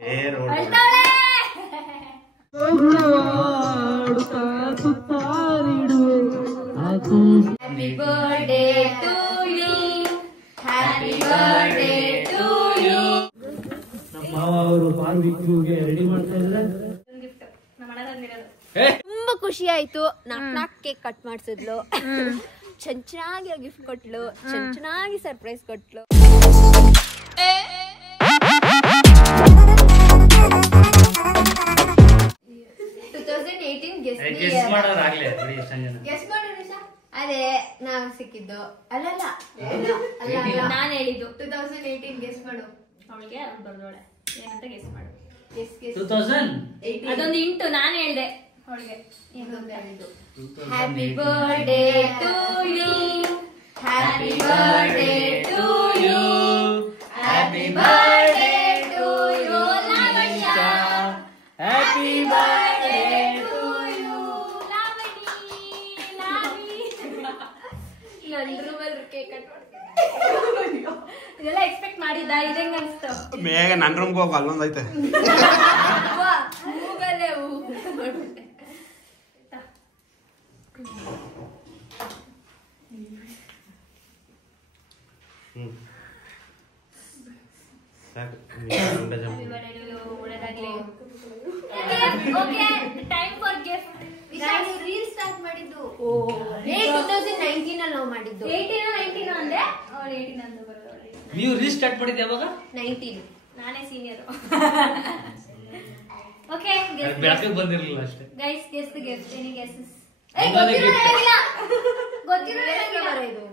Happy birthday to you. Happy birthday to you. ನಮ್ಮ ಅವರು ಬಾರ್ಬಿಕ್ಯೂಗೆ ready ಮಾಡ್ತಾ ಇದ್ದಾರೆ. ತುಂಬಾ ಖುಷಿ ಆಯ್ತು. ನಾಕ್ ಕೇಕ್ ಕಟ್ ಮಾಡ್ಸಿದ್ಲು, ಚೆನ್ನಾಗಿ ಗಿಫ್ಟ್ ಕೊಟ್ಲು, ಚೆನ್ನಾಗಿ ಸರ್ಪ್ರೈಸ್ ಕೊಟ್ಲು. ಅದೇ ನಾವ್ ಸಿಕ್ಕಿದ್ದು ಅಲ್ಲಲ್ಲ ನಾನ್ ಹೇಳಿದ್ದು 2018 ಗೆಸ್ ಮಾಡು. ಅವಳಿಗೆ ಬರ್ದೋಳೆ ಏನಂತ ಗೆಸ್ ಮಾಡು. ಅದೊಂದು ಇಂಟು ನಾನು ಹೇಳ್ದೆ ಅವಳಿಗೆ ಏನಂತ ಹೇಳಿದ್ದು. Happy birthday to you, happy birthday to you, happy birthday to you Lavanya, happy birthday to you Lavani. ನನ್ನ ರೂಮಲ್ಲಿ ಕೇಕ್ ಕಟ್ ಮಾಡ್ತೀನಿ. ಇದೆಲ್ಲ ಎಕ್ಸ್ಪೆಕ್ಟ್ ಮಾಡಿದ್ದ? ಇದಂಗ ಅನ್ಸ್ತು. ಬೇಗ ನನ್ನ ರೂಮ್ಗೆ ಹೋಗ, ಅಲ್ಲೊಂದೈತೆ. ರೀಲ್ ಸ್ಟಾರ್ಟ್ ಮಾಡಿದ್ದು 2019 ಅಲ್ಲಿ ನಾವು ಮಾಡಿದ್ದು. 18 ಅಂದ್ರೆ ಅವಳು 18 ಅಂತ ಬರೋದು. ನೀವು ರೀಲ್ ಸ್ಟಾರ್ಟ್ ಮಾಡಿದ್ದು ಯಾವಾಗ? 19. ನಾನೇ ಸೀನಿಯರ್. ಓಕೆ ಬ್ಯಾಕಿಗೆ ಬಂದಿರಲಿಲ್ಲ ಅಷ್ಟೇ. Guys guess the gift. Any guesses? ಗೊತ್ತಿರೋ ಇದು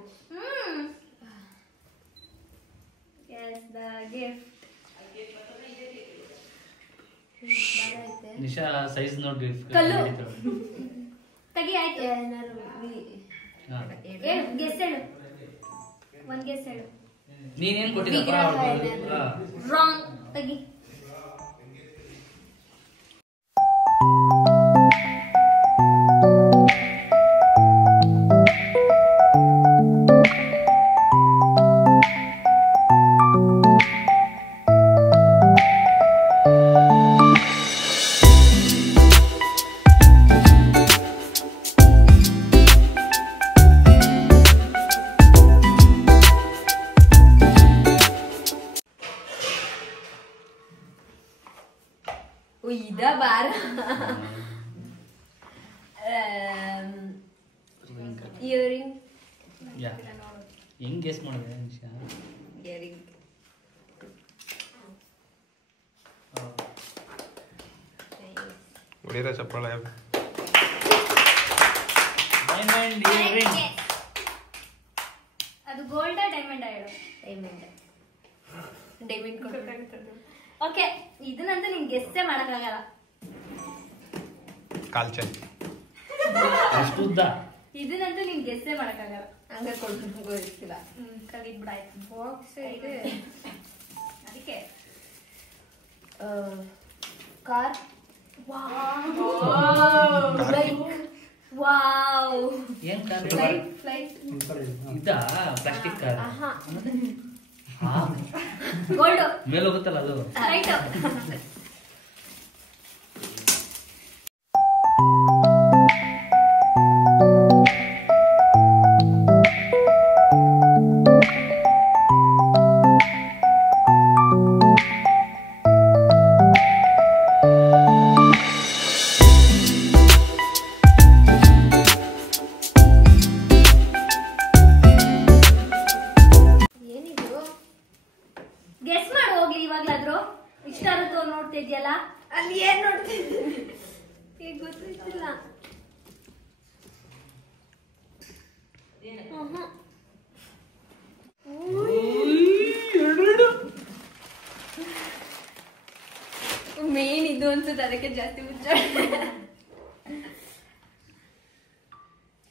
guess the gift. Nisha size ನೋಡಿ ಕಲ್ಲು ತೆಗಿ. ಆಯ್ತು, ಗೆಸ್ ಹೇಳು. ಒಂದ್ ಗೆಸ್ ಹೇಳು. ನೀನೇನ್ ಕೊಟ್ಟಿದ್ದಪ್ಪ? ರಾಂಗ್. ತೆಗಿ. ಇದ ಬಾರ ಇಯರಿಂಗ್. ಹೆಂಗ್ ಗೆಸ್ ಮಾಡಿದೆ ನಿಶಾ? ಇಯರಿಂಗ್. ಹೊಡಿರ ಚಪ್ಪಾಳೆ. Diamond earring. ಅದು ಗೋಲ್ಡ್ ಡೈಮಂಡ್ ಹೇಳು. ಡೈಮಂಡ್ ಕೊಡ್ಬೇಕಾಗುತ್ತದೆ. ಓಕೆ, ಇದನ್ನಂತೂ ನಿನ್ ಗೆಸ್ಸೇ ಮಾಡಕ್ಕಾಗಲ್ಲ. ಕಾಲ್ಚನ್ ಎಷ್ಟು ಉದ್ದ? ಇದನ್ನಂತೂ ನಿನ್ ಗೆಸ್ಸೇ ಮಾಡಕ್ಕಾಗಲ್ಲ. ಹಂಗ ಕೊಡ್ಬೇಕು ಗೊತ್ತಿಲ್ಲ. ಕಲಿಬಿಡಾಯ್ತು. ಬಾಕ್ಸ್ ಇದೆ ಅದಕ್ಕೆ. ಕಾರ್. ವಾವ್. ಏನ್ ಕಾರ್? ಫ್ಲೈಟ್. ಇದ ಪ್ಲಾಸ್ಟಿಕ್ ಕಾರ್. ಗೋಲ್ಡ್ ಮೇಲೆ ಹೋಗುತ್ತಲ್ಲ ಅದು. ರೈಟ್. ಗೆಸ್ ಮಾಡಿ ಹೋಗಿ ಇವಾಗ್ಲಾದ್ರು. ಇಷ್ಟಾರು ನೋಡ್ತಾ ಇದೆಯಲ್ಲ, ಅಲ್ಲಿ ಏನ್ ನೋಡ್ತಿದ್ದೀನಿ ಈಗ ಗೊತ್ತಿಲ್ಲ. ಮೇನ್ ಇದು ಅನ್ಸುತ್ತೆ, ಅದಕ್ಕೆ ಜಾಸ್ತಿ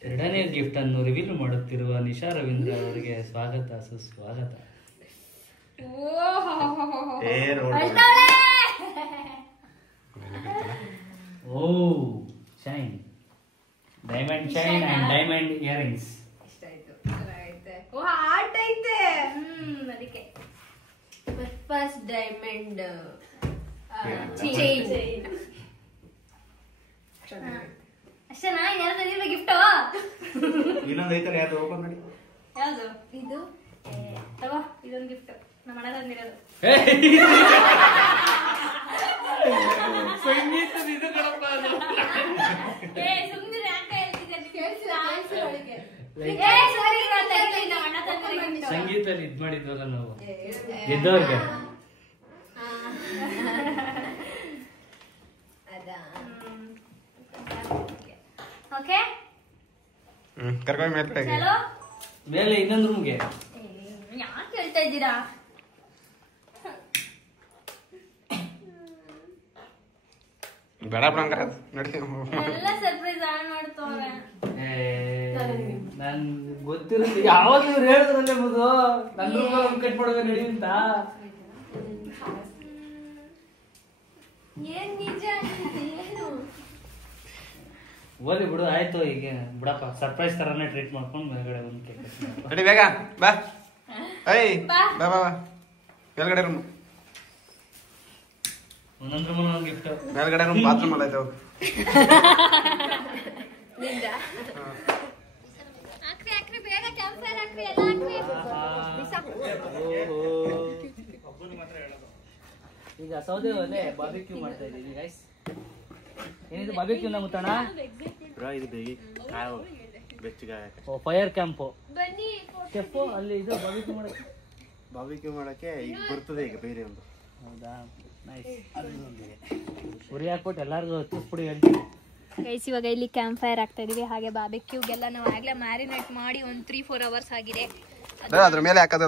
ಎರಡನೇ ಗಿಫ್ಟ್ ಅನ್ನು ರಿವೀಲ್ ಮಾಡುತ್ತಿರುವ ನಿಶಾ ರವೀಂದ್ರ ಅವರಿಗೆ ಸ್ವಾಗತ, ಸುಸ್ವಾಗತ. ಓ shine, diamond shine and diamond earrings. ಓ ಹಾರ್ಟ್ ಐತೆ. ಅದಕ್ಕೆ ಫಸ್ಟ್ ಡೈಮಂಡ್ ಅಷ್ಟೇನಾ? ಯಾವ್ದು ಗಿಫ್ಟ್? ಇನ್ನೊಂದು ಐತಲ್ಲ ಯಾವ್ದು ಓಪನ್ ಮಾಡಿ. ಯಾವ್ದು ಇದು? ತಗೋ, ಇದೊಂದು ಗಿಫ್ಟ್ ನಮ್ಮ ಅಣ್ಣ ತಂದಿರೋದು. ಸಂಗೀತದ ಇದು ಕಣಪ್ಪ ಅದು. ಸುಮ್ಮನೆ ಯಾಕೆ ಹೇಳ್ತಿದ್ದೆ? ಸಂಗೀತದಲ್ಲಿ ಇದ್ ಮಾಡಿದ್ವಲ್ಲ ನಾವು ಎದ್ದವ್ರಿಗೆ. ಓಕೆ, ಕರ್ಕೊಂಡು ಮೇಲೆ ಕಡೆಗೆ. ಚಲೋ ಮೇಲೆ ಇನ್ನೊಂದು ರೂಮ್ಗೆ. ಯಾಕೆ ಹೇಳ್ತಾ ಇದ್ದೀರಾ? ಬೇಡ ಬಿಡಂಗಾರ ನಡಿ. ಎಲ್ಲ ಸರ್ಪ್ರೈಸ್ ಆನ್ ಮಾಡ್ತವ್ರೆ. ನನ್ ಗೊತ್ತಿರುತ್ತೆ ಯಾವಾಗ ಇವ್ರು ಹೇಳಿದ್ರಲ್ಲೇ ಮಗು ನನ್ನ ರೂಮ್ ಕಟ್ ಮಾಡೋದು ನಡಿ ಅಂತ. ಏನ್ ನಿಜ ಏನು? ಓದಿ ಬಿಡು, ಆಯ್ತು. ಈಗ ಬಿಡಪ್ಪ, ಸರ್ಪ್ರೈಸ್ ತರಾನೇ ಟ್ರೀಟ್ ಮಾಡ್ಕೊಂಡು ಮೇಲ್ಗಡೆ ಒಂದು ಕೇಕ್ ನಡಿ ಬೇಗ ಬಾ. ಐ ಬಾ. ಬಾ ಬಾ ಬಾ ಮೇಲ್ಗಡೆ ರೂಮ್. ಒಂದೊಂದ್ರ ರೂಮ್ ಒಂದು ಗಿಫ್ಟ್. ಮೇಲ್ಗಡೆ ರೂಮ್ ಬಾತ್ರೂಮ್ ಅಲ್ಲ ಐತೆ. ಹಾಕ್ರಿ ಬೇಗ ಕ್ಯಾಂಪ್ ಫೈರ್ ಹಾಕ್ರಿ, ಎಲ್ಲ ಹಾಕ್ರಿ. ಈಗ ಸೌದೆ ಒಲೆ ಬಾರ್ಬಿಕ್ಯೂ ಮಾಡ್ತಾ ಇದ್ದೀವಿ ಗೈಸ್. ಏನಿದು ಬಾರ್ಬಿಕ್ಯೂ ನ ಮುತ್ತಣ್ಣ? ಇದು ಬೆಚ್ಚಗೆ ಫೈರ್ ಕ್ಯಾಂಪು ಬನ್ನಿ. ಸ್ಟೆಪ್ಪು ಅಲ್ಲಿ ಇದು ಬಾರ್ಬಿಕ್ಯೂ ಮಾಡಕ್ಕೆ ಈಗ ಬರ್ತದೆ ಈಗ ಬೇರೆ ಒಂದು. ಹೌದಾ, ನೈಸ್. ಉರಿ ಹಾಕ್ಬಿಟ್ಟು ಎಲ್ಲಾರ್ಗು ಹತ್ತಿಸ್ಬಿಡಿ ಹೇಳ್ತೀನಿ. ಗೈಸ್, ಇವಾಗ ಇಲ್ಲಿ ಕ್ಯಾಂಪ್ ಫೈರ್ ಆಗ್ತಾ ಇದೀವಿ. ಹಾಗೆ ಬಾರ್ಬಿಕ್ಯೂಗೆಲ್ಲ ನಾವು ಆಗ್ಲೇ ಮ್ಯಾರಿನೇಟ್ ಮಾಡಿ ಒಂದು 3-4 ಅವರ್ಸ್ ಆಗಿದೆ. ಅದ್ರ ಮೇಲೆ ಹಾಕದ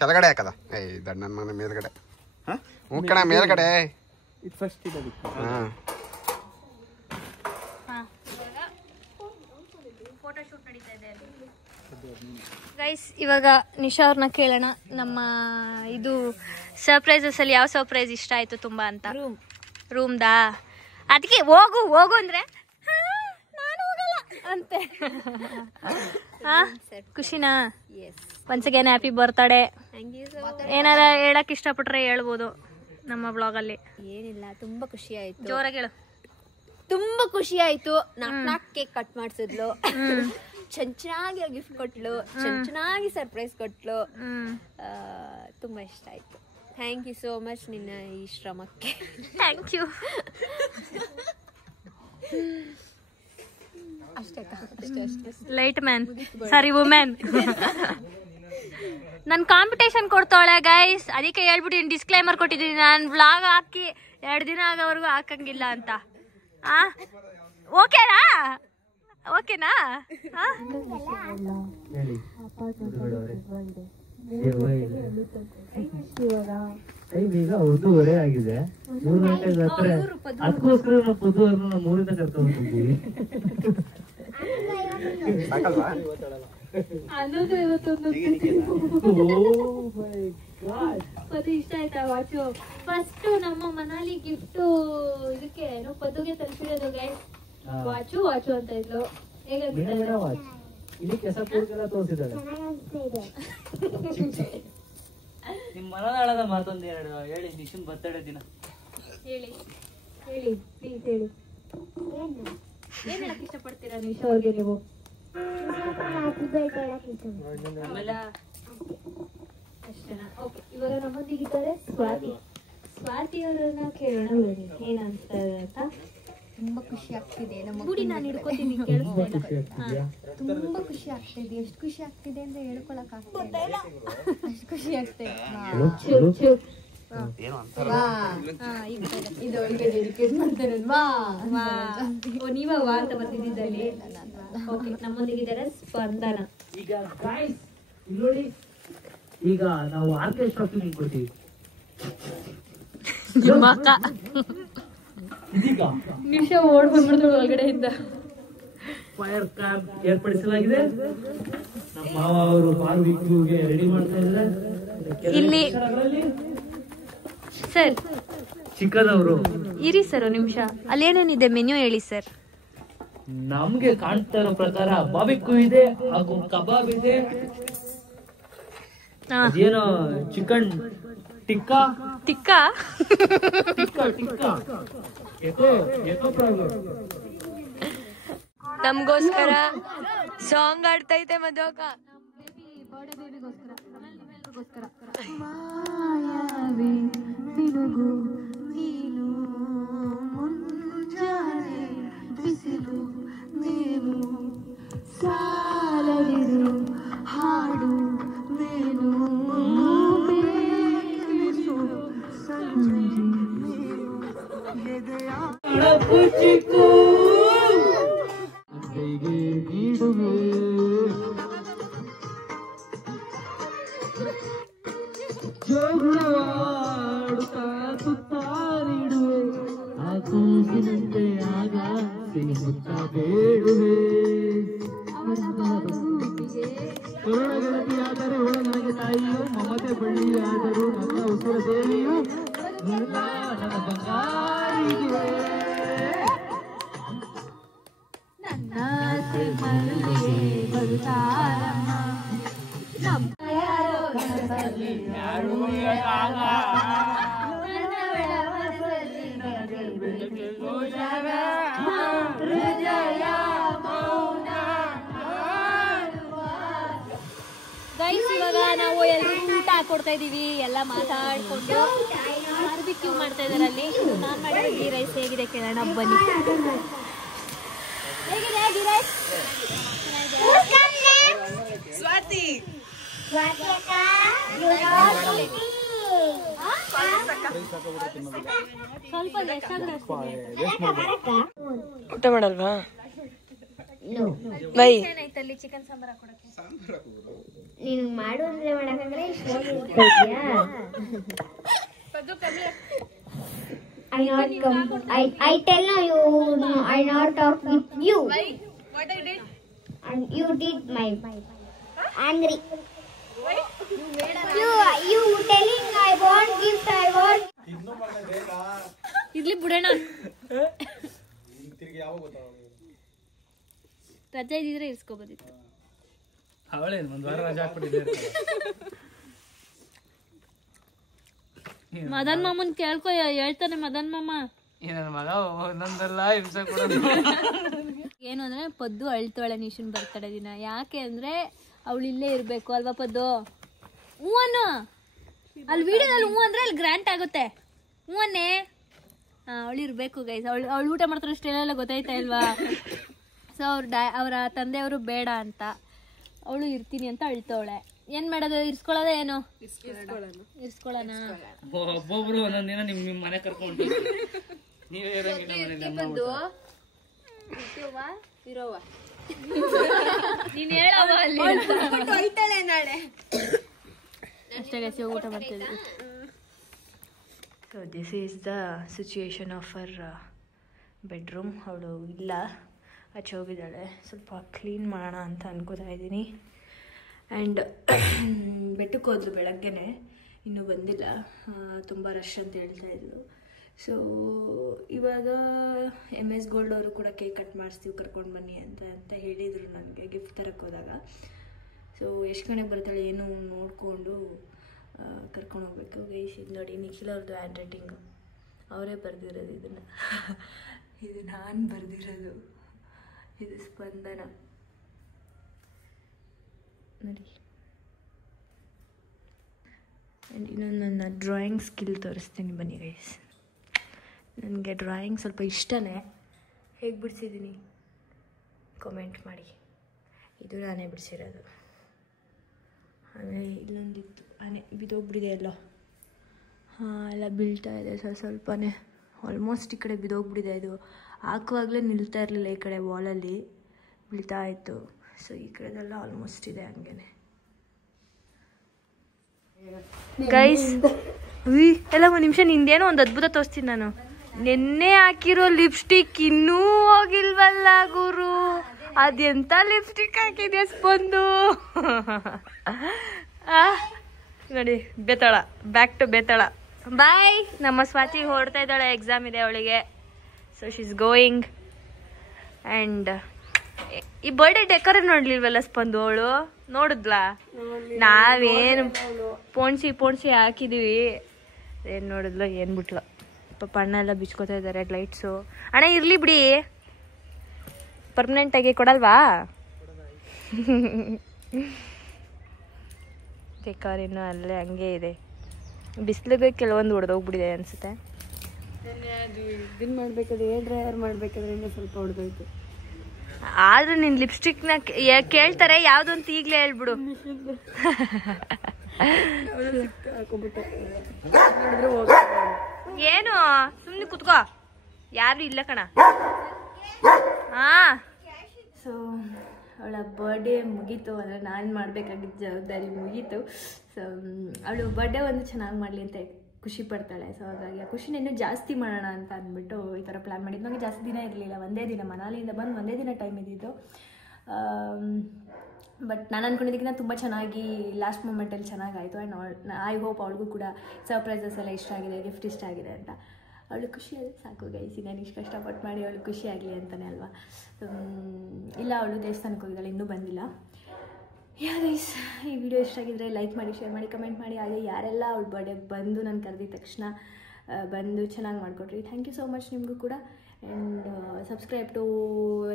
ಕೆಳಗಡೆ ಹಾಕದ. ಏ ದಣ್ಣನ ಮನೆ ಮೇಲ್ಗಡೆ. ಕಣ ಮೇಲ್ಗಡೆ. ಇದು ಫಸ್ಟ್ ಇದಕ್ಕೆ. ಫೋಟೋ ಶೂಟ್ ನಡೀತಾ ಇದೆ ಗೈಸ್. ಇವಾಗ ನಿಶಾ ಅವ್ರನ್ನ ಕೇಳೋಣ, ನಮ್ಮ ಇದು ಸರ್ಪ್ರೈಸಸ್ ಅಲ್ಲಿ ಯಾವ ಸರ್ಪ್ರೈಸ್ ಇಷ್ಟ ಆಯ್ತು ತುಂಬಾ ಅಂತ. ರೂಮ್ದಾ? ಅದಕ್ಕೆ ಹೋಗು ಹೋಗು ಅಂದ್ರೆ ನಾನು ಹೋಗಲ್ಲ ಅಂತೆ. ಖುಷಿನಾ? Once again happy birthday. ಏನಾರ ಹೇಳಕ್ ಇಷ್ಟಪಟ್ರೆ ಹೇಳ್ಬೋದು ನಮ್ಮ ಬ್ಲಾಗ್ ಅಲ್ಲಿ. ಏನಿಲ್ಲ, ತುಂಬಾ ಖುಷಿ ಆಯ್ತು. ಜೋರಾಗಿ ಹೇಳು. ತುಂಬಾ ಖುಷಿ ಆಯ್ತು. ನಾಕ್ ಕೇಕ್ ಕಟ್ ಮಾಡ್ಸಿದ್ಲು, ಚೆನ್ನಾಗಿ ಗಿಫ್ಟ್ ಕೊಟ್ಲು, ಚೆನ್ನಾಗಿ ಸರ್ಪ್ರೈಸ್ ಕೊಟ್ಲು. ತುಂಬಾ ಇಷ್ಟ ಆಯ್ತು. ಥ್ಯಾಂಕ್ ಯು ಸೋ ಮಚ್ ನಿನ್ನ ಈ ಶ್ರಮಕ್ಕೆ. Thank you. Light man, sorry women. ನನ್ ಕಾಂಪಿಟೇಷನ್ ಕೊಡ್ತಾಳೆ ಗೈಸ್, ಅದಕ್ಕೆ ಹೇಳ್ಬಿಟ್ಟು ಡಿಸ್ಕ್ಲೈಮರ್ ಕೊಟ್ಟಿದ್ದೀನಿ. ನಾನು ವ್ಲಾಗ್ ಹಾಕಿ 2 ದಿನ ಆಗೋವರೆಗೂ ಹಾಕಂಗಿಲ್ಲ ಅಂತ. ಓಕೆನಾ? ಓಕೆನಾ? ಈಗ 1:30 ಆಗಿದೆ. 3 ಗಂಟೆಗೆ ಹತ್ರ ಅದಕ್ಕೋಸ್ಕರ ನಾವು ಪುದುವರ್ನ 3ರಿಂದ ಕರ್ಕೊಂಡು ಹೋಗ್ತೀವಿ. ಅನ್ನೋದು ಇವತ್ತೊಂದು ಪದು ಇಷ್ಟ ಆಯ್ತಾ ವಾಚು? ಫಸ್ಟ್ ನಮ್ಮ ಮನಾಲಿ ಗಿಫ್ಟ್ ಇದಕ್ಕೆ ಪದುಗೆ ತಲುಪಿರೋದು ಗೈಸ್. ವಾಚು ವಾಚು ಅಂತ ಇದ್ಲು. ಇಲ್ಲಿ ಕೆಸ ಪೂರ್ತಿಲ್ಲ ತೋರಿಸಿದ್ದಾಳೆ. ನಿಮ್ಮ ಮನದಾಳದ ಮಾತೊಂದು 2 ಹೇಳಿ. ನಿಶನ್ ಬರ್ತಡೇ ದಿನ ಹೇಳಿ ಹೇಳಿ ಪ್ಲೀಸ್ ಹೇಳಿ. ಏನ್ ಹೇಳಕ್ ಇಷ್ಟಪಡ್ತೀರಾ ನಿಶಾ ಅವ್ರಿಗೆ ನೀವು? ಆಮೇಲೆ ಅಷ್ಟೇನಾ? ಓಕೆ, ಇವಾಗ ನಮ್ಮೊಂದಿಗಿದ್ದಾರೆ ಸ್ವಾತಿ. ಸ್ವಾತಿ ಅವರನ್ನ ಕೇಳೋಣ ಬನ್ನಿ, ಏನ್ ಅನ್ಸ್ತಾರೆ ಅಂತ. ತುಂಬಾ ಖುಷಿ ಆಗ್ತಿದೆ. ಗುಡಿ ನಾನು ಹಿಡ್ಕೋತೀನಿ, ಕೇಳಿಸ್ತಾ ತುಂಬಾ ಖುಷಿ ಆಗ್ತಿದೆ. ಎಷ್ಟು ಖುಷಿ ಆಗ್ತಿದೆ ಅಂತ ಹೇಳ್ಕೊಳಕ್ ಆಗ್ತಾ ಇಲ್ಲ. ಅಷ್ಟು ಖುಷಿ ಆಗ್ತಿದೆ. ನೀವ ವಾ ಅಂತ ಬರ್ತಿದ್ದಲ್ಲಿ. ಓಕೆ, ನಮ್ಮೊಂದಿಗಿದ್ದಾರೆ ಸ್ಪಂದನ. ಈಗ ಗಾಯ್ಸ್ ನೋಡಿ, ಈಗ ನಾವು ಆರ್ಕೆಸ್ಟ್ರಾ ಫೀಲಿಂಗ್ ಕೊಡ್ತೀವಿ. ಇದೀಗ ನಿಶಾ ಓಡ್ ಬಂದ್ಬಿಡ್ತು ಒಳಗಡೆಯಿಂದ. ಫೈರ್ ಕ್ಯಾಂಪ್ ಏರ್ಪಡಿಸಲಾಗಿದೆ. ನಮ್ಮ ಮಾವ ಅವರು ಬಾರ್ಬಿಕ್ಯೂಗೆ ರೆಡಿ ಮಾಡ್ತಾ ಇದ್ದಾರೆ. ಇಲ್ಲಿ ಸರ್ ಚಿಕ್ಕದವರು ಇರಿ ಸರ್ ಒಂದು ನಿಮಿಷ. ಅಲ್ಲೇನೇನಿದೆ ಮೆನ್ಯೂ ಹೇಳಿ ಸರ್. ನಮ್ಗೆ ಕಾಣ್ತಾ ಇರೋ ಪ್ರಕಾರ ಬಾರ್ಬಿಕ್ಯೂ ಇದೆ, ಹಾಗೂ ಕಬಾಬ್ ಇದೆ, ಏನೋ ಚಿಕನ್ ಟಿಕ್ಕಾ ತಿಕ್ಕ ನಮ್ಗೋಸ್ಕರ ಸಾಂಗ್ ಆಡ್ತೈತೆ ಮಧುಕ. ಹಾಡು ನೀನು ಜೋಗುಳವಾಡುತ್ತಾ ಸುತ್ತಾರಿಡುವೆ ಆ ಕೂಗಿನಂತೆ ಆಗ ಸಿಗುತ್ತ ಬೇಡುವೆ. ಕರುಣಗೆಳತಿಯಾದರೆ ಇವಳು ನನಗೆ ತಾಯಿಯು, ಮಮತೆ ಬಳ್ಳಿಯಾದರೂ ನನ್ನ ಉಸಿರ ದೇವಿಯು, ನನ್ನ ಬಂಗಾರಿದೆ. ನನ್ನ ಮಲ್ಲಿಗೆ ಬರುತ್ತಾರಮ್ಮ ಗೈಸ್, ಇವಾಗ ನಾವು ಎಲ್ಲರೂ ಊಟ ಹಾಕೊಡ್ತಾ ಇದೀವಿ. ಎಲ್ಲ ಮಾತಾಡ್ಕೊಂಡು ಬಾರ್ಬಿಕ್ಯೂ ಮಾಡ್ತಾ ಇದಾರೆ ಅಲ್ಲಿ. ನಾನ್ ಮಾಡಿರೋ ಗೀ ರೈಸ್ ಹೇಗಿದೆ ಕೇಳೋಣ ಬನ್ನಿ. ಹೇಗಿದೆ ಗೀ ರೈಸ್? ಸ್ವಾತಿ ಸ್ವಲ್ಪ ಎಷ್ಟಾದ್ರೆ ಊಟ ಮಾಡಲ್ವಾ? ಬೈ ಏನಾಯ್ತಲ್ಲಿ ಚಿಕನ್ ಸಾಂಬಾರ್ ಹಾಕೊಡಕ್ಕೆ? ನೀನು ಮಾಡು ಅಂದ್ರೆ ಮಾಡಕ್ಕಾಗಲ್ಲ. I tell you, I not talk with you. Why? What I did? And you did my angry. Why? You telling I want gift, I want. ಇರ್ಲಿ ಬಿಡೋಣ. ರಜೆ ಇದ್ದಿದ್ರೆ ಇರ್ಸ್ಕೊಬೋದಿತ್ತು. ಅವಳೇನು ಒಂದ್ ವಾರ ರಜೆ ಹಾಕ್ಬಿಟ್ಟಿದ್ದೆ. ಮದನ್ ಮಾಮನ್ ಕೇಳ್ಕೊ, ಹೇಳ್ತಾನೆ ಮದನ್ ಮಾಮ. ನನ್ನ ಮಗ ಒಂದೊಂದೆಲ್ಲ ಹಿಂಸೆ ಕೊಡೋದು. ಏನು ಅಂದ್ರೆ ಪದ್ದು ಅಳ್ತಾಳೆ ನಿಶುನ್ ಬರ್ತಡೆ ದಿನ. ಯಾಕೆ ಅಂದ್ರೆ ಅವಳು ಇಲ್ಲೇ ಇರ್ಬೇಕು ಅಲ್ವಾ ಪದ್ದು? ಹ್ಞೂ ಅನ್ನು. ಅಲ್ಲಿ ವಿಡಿಯೋದಲ್ಲಿ ಹ್ಞೂ ಅಂದ್ರೆ ಅಲ್ಲಿ ಗ್ರ್ಯಾಂಟ್ ಆಗುತ್ತೆ. ಹ್ಞೂ ಅನ್ನೇ. ಅವಳು ಇರ್ಬೇಕು ಗೈಸ್. ಅವಳು ಊಟ ಮಾಡ್ತಾರೆ ಅಷ್ಟೆಲ್ಲ ಗೊತ್ತಾಯ್ತಾ ಇಲ್ವಾ? ಸೊ ಅವರ ತಂದೆಯವರು ಬೇಡ ಅಂತ, ಅವಳು ಇರ್ತೀನಿ ಅಂತ ಅಳ್ತವಳೆ. ಏನ್ ಮಾಡೋದು? ಇರ್ಸ್ಕೊಳ್ಳೋದ ಏನು? ಇರ್ಸ್ಕೊಳ್ಳೋಣ. ಒಬ್ಬೊಬ್ರು ಒಂದೊಂದಿನ ನಿಮ್ ಮನೆ ಕರ್ಕೊಂಡು ನೀವೇ ಇರಂಗಿಲ್ಲ ನೀನ್ ಹೇಳವ ಅಲ್ಲಿ. ನಾಳೆ ಅಷ್ಟೇ ಗೈಸ್, ಊಟ ಮಾಡ್ತಿದ್ವಿ. So this is the situation of our bedroom. ಅವಳು ಇಲ್ಲ, ಆಚೆ ಹೋಗಿದ್ದಾಳೆ. ಸ್ವಲ್ಪ ಕ್ಲೀನ್ ಮಾಡೋಣ ಅಂತ ಅನ್ಕೋತಾ ಇದ್ದೀನಿ. ಆ್ಯಂಡ್ ಬೆಟ್ಟಕ್ಕೆ ಹೋದ್ರು ಬೆಳಗ್ಗೆನೆ, ಇನ್ನೂ ಬಂದಿಲ್ಲ. ತುಂಬ ರಶ್ ಅಂತ ಹೇಳ್ತಾ ಇದ್ರು. ಸೊ ಇವಾಗ MS ಗೋಲ್ಡ್ ಅವರು ಕೂಡ ಕೇಕ್ ಕಟ್ ಮಾಡಿಸ್ತೀವಿ, ಕರ್ಕೊಂಡು ಬನ್ನಿ ಅಂತ ಹೇಳಿದರು ನನಗೆ ಗಿಫ್ಟ್ ತರಕ್ಕೆ ಹೋದಾಗ. ಸೊ ಎಷ್ಟು ಗಂಟೆಗೆ ಬರ್ತಾಳೆ ಏನು ನೋಡಿಕೊಂಡು ಕರ್ಕೊಂಡು ಹೋಗ್ಬೇಕು ಗೈಸ್. ಇದು ನೋಡಿ, ನಿಖಿಲ್ ಅವ್ರದ್ದು ಹ್ಯಾಂಡ್ ರೈಟಿಂಗು, ಅವರೇ ಬರೆದಿರೋದು ಇದನ್ನು. ಇದು ನಾನು ಬರೆದಿರೋದು. ಇದು ಸ್ಪಂದನ ನೋಡಿ. ಆ್ಯಂಡ್ ಇನ್ನೊಂದು ನನ್ನ ಡ್ರಾಯಿಂಗ್ ಸ್ಕಿಲ್ ತೋರಿಸ್ತೀನಿ ಬನ್ನಿ ಗೈಸ್. ನನಗೆ ಡ್ರಾಯಿಂಗ್ ಸ್ವಲ್ಪ ಇಷ್ಟನೇ. ಹೇಗೆ ಬಿಡಿಸಿದ್ದೀನಿ ಕಾಮೆಂಟ್ ಮಾಡಿ. ಇದು ನಾನೇ ಬಿಡಿಸಿರೋದು. ಆಮೇಲೆ ಇಲ್ಲೊಂದಿತ್ತು ಆನೆ ಬಿದ್ದೋಗ್ಬಿಟ್ಟಿದೆ ಎಲ್ಲ. ಎಲ್ಲ ಬೀಳ್ತಾ ಇದೆ ಸ್ವಲ್ಪನೇ. ಆಲ್ಮೋಸ್ಟ್ ಈ ಕಡೆ ಬಿದ್ದೋಗ್ಬಿಟ್ಟಿದೆ. ಇದು ಹಾಕುವಾಗಲೇ ನಿಲ್ತಾ ಇರಲಿಲ್ಲ, ಈ ಕಡೆ ವಾಲಲ್ಲಿ ಬೀಳ್ತಾ ಇತ್ತು. ಸೊ ಈ ಕಡೆದೆಲ್ಲ ಆಲ್ಮೋಸ್ಟ್ ಇದೆ ಹಂಗೇನೆ ಗೈಸ್. ಎಲ್ಲ ಒಂದು ನಿಮಿಷ, ನಿಂದೇನೋ ಒಂದು ಅದ್ಭುತ ತೋರಿಸ್ತೀನಿ ನಾನು. ನೆನ್ನೆ ಹಾಕಿರೋ ಲಿಪ್ಸ್ಟಿಕ್ ಇನ್ನೂ ಹೋಗಿಲ್ವಲ್ಲ ಗುರು. ಅದೆಂತ ಲಿಪ್ಸ್ಟಿಕ್ ಹಾಕಿದೆ ಸ್ಪಂದು. ನೋಡಿ, ಬೇತಾಳ, ಬ್ಯಾಕ್ ಟು ಬೇತಾಳ. ಬಾಯ್. ನಮ್ಮ ಸ್ವಾತಿ ಹೊರಡ್ತಾ ಇದ್ದಾಳೆ, ಎಕ್ಸಾಮ್ ಇದೆ ಅವಳಿಗೆ. So she is going. And ಈ ಬರ್ಡೇ ಡೆಕೋರೇಟ್ ನೋಡ್ಲಿಲ್ವಲ್ಲ ಸ್ಪಂದು? ಅವಳು ನೋಡಿದ್ಲಾ? ನಾವೇನು ಪೋಣ್ಸಿ ಹಾಕಿದೀವಿ. ಏನು ನೋಡಿದ್ಲು ಏನು ಬಿಟ್ಲು. ಪಾಪ ಅಣ್ಣ ಎಲ್ಲ ಬಿಚ್ಕೋತಾ ಇದ್ದಾರೆ ಲೈಟ್ಸು. ಅಣ್ಣ ಇರಲಿ ಬಿಡಿ, ಪರ್ಮನೆಂಟಾಗಿ ಕೊಡಲ್ವಾ? ಡೆಕಾರ್ ಇನ್ನೂ ಅಲ್ಲೇ ಹಂಗೆ ಇದೆ. ಬಿಸಿಲಿಗೆ ಕೆಲವೊಂದು ಹೊಡೆದೋಗ್ಬಿಟ್ಟಿದೆ ಅನಿಸುತ್ತೆ. ಇದನ್ನ ಮಾಡ್ಬೇಕಾದ್ರೆ ಏರ್ ಡ್ರೈಯರ್ ಮಾಡ್ಬೇಕಾದ್ರೆ ಇನ್ನೂ ಸ್ವಲ್ಪ ಹೊಡೆದೋಯ್ತು. ಆದ್ರೆ ನಿನ್ ಲಿಪ್ಸ್ಟಿಕ್ನ ಕೇಳ್ತಾರೆ ಯಾವ್ದು ಅಂತ ಈಗಲೇ ಹೇಳ್ಬಿಡು. ಏನು ಸುಮ್ಮನೆ ಕುತ್ಕೋ, ಯಾರು ಇಲ್ಲ ಕಣ. ಹಾ, ಸೊ ಅವಳ ಬರ್ಡೇ ಮುಗೀತು, ಅಂದರೆ ನಾನು ಮಾಡಬೇಕಾಗಿದ್ದ ಜವಾಬ್ದಾರಿ ಮುಗೀತು. ಸೊ ಅವಳು ಬರ್ಡೇ ಒಂದು ಚೆನ್ನಾಗಿ ಮಾಡಲಿ ಅಂತ ಖುಷಿ ಪಡ್ತಾಳೆ. ಸೊ ಹಾಗಾಗಿ ಆ ಖುಷಿನ ಇನ್ನೂ ಜಾಸ್ತಿ ಮಾಡೋಣ ಅಂತ ಅಂದ್ಬಿಟ್ಟು ಈ ಥರ ಪ್ಲ್ಯಾನ್ ಮಾಡಿದ್ದು. ನನಗೆ ಜಾಸ್ತಿ ದಿನ ಇರಲಿಲ್ಲ, ಒಂದೇ ದಿನ ಮನಾಲಿಯಿಂದ ಬಂದು ಒಂದೇ ದಿನ ಟೈಮ್ ಇದ್ದಿದ್ದು. ಬಟ್ ನಾನು ಅಂದ್ಕೊಂಡಿದ್ದಕ್ಕಿಂತ ತುಂಬ ಚೆನ್ನಾಗಿ ಲಾಸ್ಟ್ ಮೂಮೆಂಟಲ್ಲಿ ಚೆನ್ನಾಗಾಯಿತು. ಆ್ಯಂಡ್ ಐ ಹೋಪ್ ಅವಳಿಗೂ ಕೂಡ ಸರ್ಪ್ರೈಸಸ್ ಎಲ್ಲ ಇಷ್ಟ ಆಗಿದೆ, ಗಿಫ್ಟ್ ಇಷ್ಟ ಆಗಿದೆ ಅಂತ. ಅವಳು ಖುಷಿಯಾಗಿ ಸಾಕು ಗೈಸಿ, ನಾನು ಇಷ್ಟು ಕಷ್ಟಪಟ್ಟು ಮಾಡಿ ಅವಳು ಖುಷಿಯಾಗಲಿ ಅಂತಲೇ ಅಲ್ವಾ. ಇಲ್ಲ, ಅವಳು ದೇವಸ್ಥಾನಕ್ಕೆ ಹೋಗಿದ್ದಾಳೆ, ಇನ್ನೂ ಬಂದಿಲ್ಲ. ಯಾ ಗೈಸ್, ಈ ವಿಡಿಯೋ ಇಷ್ಟ ಆಗಿದ್ರೆ ಲೈಕ್ ಮಾಡಿ, ಶೇರ್ ಮಾಡಿ, ಕಮೆಂಟ್ ಮಾಡಿ. ಹಾಗೆ ಯಾರೆಲ್ಲ ಅವಳ ಬರ್ಡೇಗೆ ಬಂದು ನಾನು ಕರೆದಿದ್ದ ತಕ್ಷಣ ಬಂದು ಚೆನ್ನಾಗಿ ಮಾಡಿಕೊಟ್ರಿ, ಥ್ಯಾಂಕ್ ಯು ಸೋ ಮಚ್ ನಿಮಗೂ ಕೂಡ. ಆ್ಯಂಡ್ ಸಬ್ಸ್ಕ್ರೈಬ್ ಟು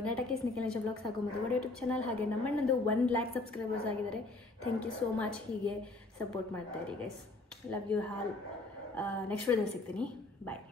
ನಟಕೇಸ್ ನಿಖಿಲ್ ನಿಜ ಬ್ಲಾಗ್ಸ್ ಹಾಗೂ ಮಧುವಡೆ ಯೂಟ್ಯೂಬ್ ಚಾನಲ್. ಹಾಗೆ ನಮ್ಮನ್ನೊಂದು 1 lakh ಸಬ್ಸ್ಕ್ರೈಬರ್ಸ್ ಆಗಿದ್ದಾರೆ. Thank you so much. ಹೀಗೆ ಸಪೋರ್ಟ್ ಮಾಡ್ತಾಯಿರಿ guys. Love you all. Next ವಿಡಿಯೋದಲ್ಲಿ ಸಿಗ್ತೀನಿ. ಬಾಯ್.